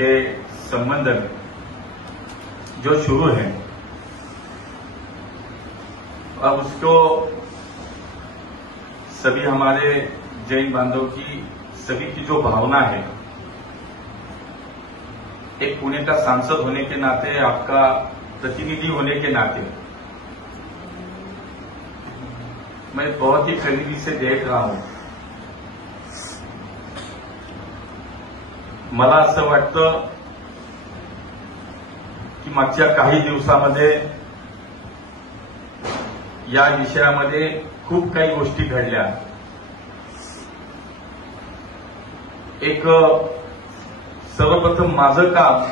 ये संबंध जो शुरू है और उसको सभी हमारे जैन बांधव की सभी की जो भावना है, एक पुणे का सांसद होने के नाते, आपका प्रतिनिधि होने के नाते मैं बहुत ही करीबी से देख रहा हूं। मला असं वाटतं की मागच्या काही दिवसामध्ये या विषयामध्ये खूप काही गोष्टी घडल्या। एक सर्वप्रथम माझं काम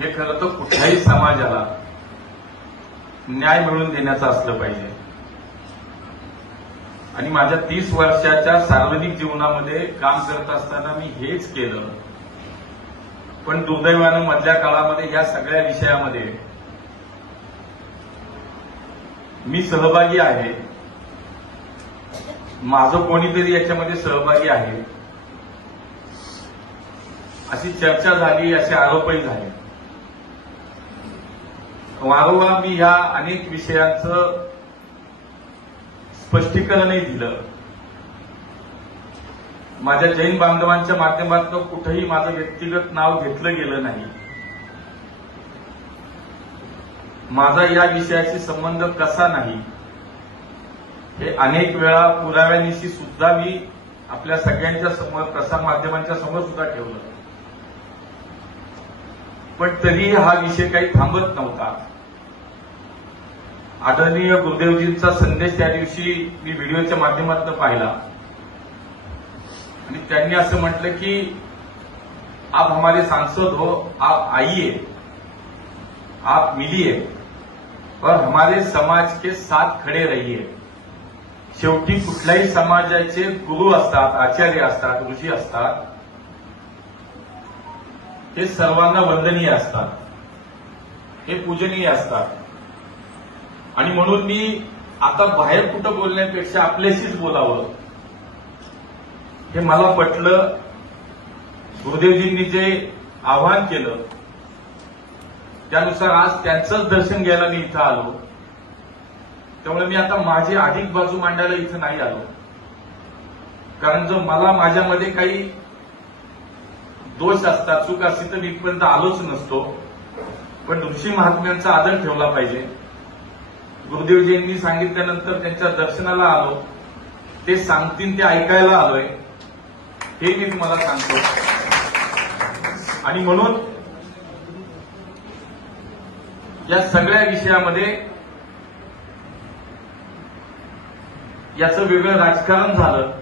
हे खरं तर कुठल्याही समाजाला न्याय मिळवून देण्याचं असलं पाहिजे आणि माझ्या 30 वर्षाच्या सार्वजनिक जीवनामध्ये काम करत असताना मी हेच केलं। पण दुर्दैवानं मधल्या काळामध्ये या सगळ्या विषयामध्ये मी सहभागी आहे, माझं कोणीतरी याच्यामध्ये सहभागी आहे अशी चर्चा झाली, असे आरोपही झाले। वारंवार मी ह्या अनेक विषयांचं स्पष्टीकरणही दिलं। माझ्या जैन बांधवांच्या माध्यमातून कुठेही माझं व्यक्तिगत नाव घेतलं गेलं नाही। माझा या विषयाशी संबंध कसा नाही हे अनेक वेळा पुराव्यानिशी सुद्धा मी आपल्या सगळ्यांच्या समोर, प्रसार माध्यमांच्या समोर सुद्धा ठेवलं, पण तरी हा विषय काही थांबत नव्हता। आदरणीय गुरुदेवजींचा संदेश त्या दिवशी मी व्हिडिओच्या माध्यमातून पाहिला आणि त्यांनी असं म्हटलं की आप हमारे सांसद हो, आप आइए, आप मिलिए और हमारे समाज के साथ खडे रहिए। शेवटी कुठल्याही समाजाचे गुरु असतात, आचार्य असतात, ऋषी असतात, हे सर्वांना वंदनीय असतात, हे पूजनीय असतात आणि म्हणून मी आता बाहेर कुठं बोलण्यापेक्षा आपल्याशीच बोलावं हे मला पटलं। गुरुदेवजींनी जे आवाहन केलं त्यानुसार आज त्यांचंच दर्शन घ्यायला मी इथं आलो। त्यामुळे मी आता माझी अधिक बाजू मांडायला इथं नाही आलो, कारण जर मला माझ्यामध्ये काही दोष असतात, चूक असती तर मी इथपर्यंत आलोच नसतो। पण ऋषी महात्म्यांचा आदर ठेवला पाहिजे। गुरुदेवजींनी सांगितल्यानंतर त्यांच्या दर्शनाला आलो, ते सांगतील ते ऐकायला आलोय हे मी तुम्हाला सांगतो। आणि म्हणून या सगळ्या विषयामध्ये याचं वेगळं राजकारण झालं।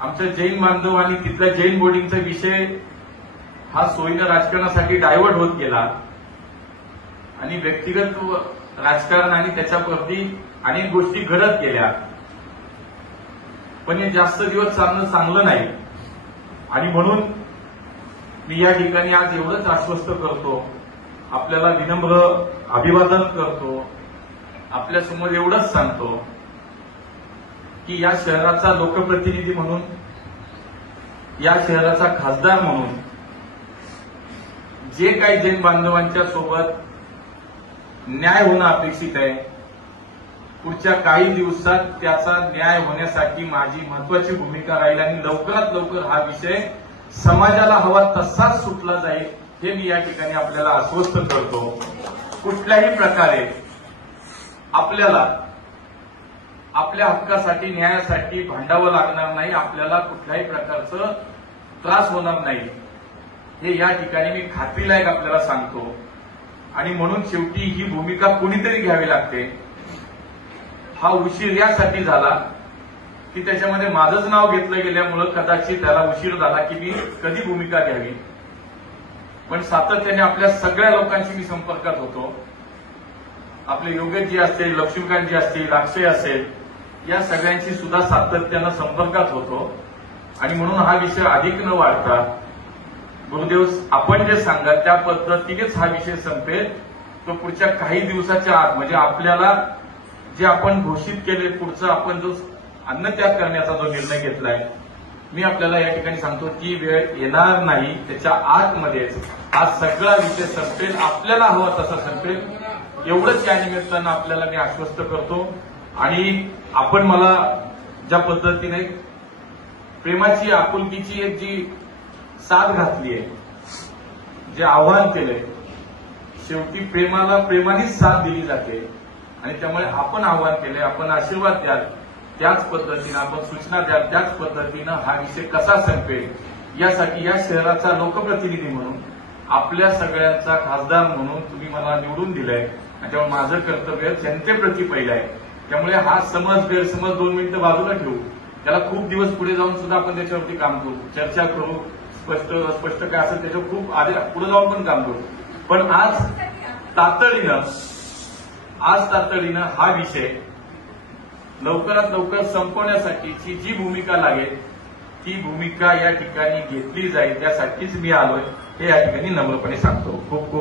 आमच्या जैन बांधव आणि तिथल्या जैन बोर्डिंगचा विषय हा सोयीनं राजकारणासाठी डायव्हर्ट होत गेला आणि व्यक्तिगत राजकारण आणि त्याच्यावरती अनेक गोष्टी घडत गेल्या, पण हे जास्त दिवस चालणं चांगलं नाही। आणि म्हणून मी या ठिकाणी आज एवढंच आश्वस्त करतो, आपल्याला विनम्र अभिवादन करतो, आपल्यासमोर एवढंच सांगतो की या शहराचा लोकप्रतिनिधी म्हणून, या शहराचा खासदार म्हणून जे काही जैन बांधवांच्या सोबत न्याय होणं अपेक्षित आहे, पुढच्या काही दिवसात त्याचा न्याय होण्यासाठी माझी महत्वाची भूमिका राहील आणि लवकरात लवकर हा विषय समाजाला हवा तसाच सुटला जाईल हे मी या ठिकाणी आपल्याला आश्वस्त करतो। कुठल्याही प्रकारे आपल्याला आपल्या हक्कासाठी, न्यायासाठी भांडावं लागणार नाही, आपल्याला कुठल्याही प्रकारचं त्रास होणार नाही हे या ठिकाणी मी खात्रीलायक आपल्याला सांगतो। आणि म्हणून शेवटी ही भूमिका कुणीतरी घ्यावी लागते। हा उशीर यासाठी झाला की त्याच्यामध्ये माझंच नाव घेतलं गेल्यामुळं कदाचित त्याला उशीर झाला की मी कधी भूमिका घ्यावी, पण सातत्याने आपल्या सगळ्या लोकांशी मी संपर्कात होतो। आपले योगेशजी असतील, लक्ष्मीकांतजी असतील, अक्षय असेल, या सगळ्यांशी सुद्धा सातत्यानं संपर्कात होतो आणि म्हणून हा विषय अधिक न वाढता गुरुदेव आपण जे सांगा त्या पद्धतीनेच हा विषय संपेल। तो पुढच्या काही दिवसाच्या आत, म्हणजे आपल्याला जे आपण घोषित केले, पुढचं आपण जो अन्नत्याग करण्याचा जो निर्णय घेतलाय मी आपल्याला या ठिकाणी सांगतो ती वेळ येणार नाही. त्याच्या आतमध्येच हा सगळा विषय संपेल, आपल्याला हवा तसा संपेल, एवढंच या निमित्तानं आपल्याला मी आश्वस्त करतो. आणि आपण मला ज्या पद्धतीने प्रेमाची आपुलकीची एक जी साथ घातली आहे, जे आव्हान केलंय, शेवटी प्रेमाला प्रेमानेच साथ दिली जाते. आणि त्यामुळे आपण आव्हान केलंय, आपण आशीर्वाद द्याल त्याच पद्धतीनं, आपण सूचना द्याल त्याच पद्धतीनं हा विषय कसा संपेल यासाठी या शहराचा लोकप्रतिनिधी म्हणून, आपल्या सगळ्यांचा खासदार म्हणून तुम्ही मला निवडून दिलंय. आणि त्यामुळे माझं कर्तव्य जनतेप्रती पहिलं आहे. त्यामुळे हा समज गैरसमज 2 मिनिटं बाजूला ठेवू, त्याला खूप दिवस पुढे जाऊन सुद्धा आपण त्याच्यावरती काम करू, चर्चा करू, स्पष्ट काय असेल त्याच्यावर खूप आधी पुढे जाऊन पण काम करू. पण आज तातडीनं हा विषय लवकरात लवकर संपवण्यासाठीची जी भूमिका लागेल ती भूमिका या ठिकाणी घेतली जाईल, त्यासाठीच मी आलोय हे या ठिकाणी नम्रपणे सांगतो. खूप खूप